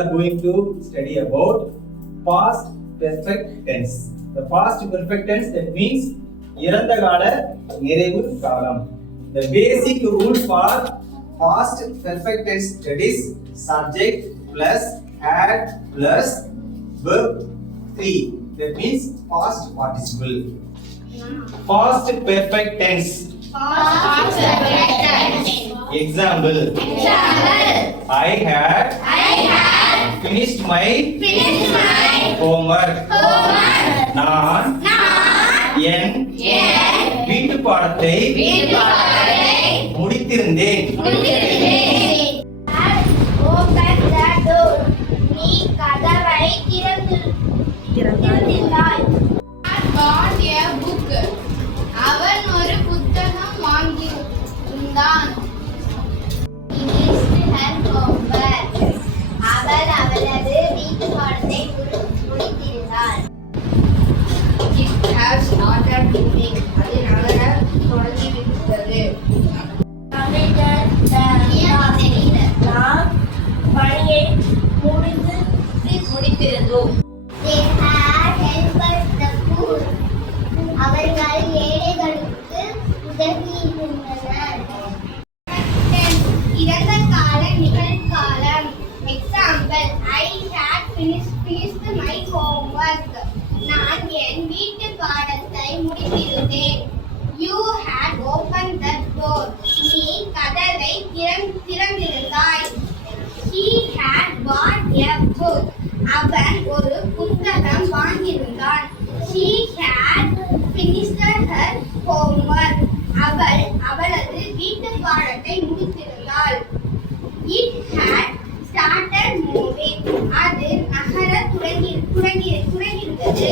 are going to study about past perfect tense. The past perfect tense, that means இறந்த கால நிறைவு காலம். The basic rule for past perfect tense studies: subject plus had plus verb 3. That means past participle. Past perfect tense. Past perfect tense. Example. I had finished my homework. நான் என் வீட்டு பாடத்தை முடித்திருந்தேன். Open the door. நீ கதவை திறந்தாய். Got a book. அவன் ஒரு புத்தகம் வாங்கியிருந்தான். Finished her homework. அவள் அவளது வீட்டு பாடத்தை முடித்திருந்தாள். It has started raining. அது நகர தொடங்கிவிட்டது. நாம் பணியை முடித்திருந்தோம். They had helped the poor. அவர்கள் ஏழைகளுக்கு உதவியிருந்தனர். இறந்த கால நிகழ்காலம். Example, I had finished my homework. நான் என் வீட்டு பாடத்தை முடித்திருந்தேன். You had opened the door. நீ கதவை திறந்திருந்தாய். He had bought a book. அவன் ஒரு புத்தகம் வாங்கியிருந்தான். She had finished her homework. அவள் அவளது வீட்டு பாடத்தை முடித்திருந்தாள். It had started moving. அது நகர தொடங்கியிருந்தது.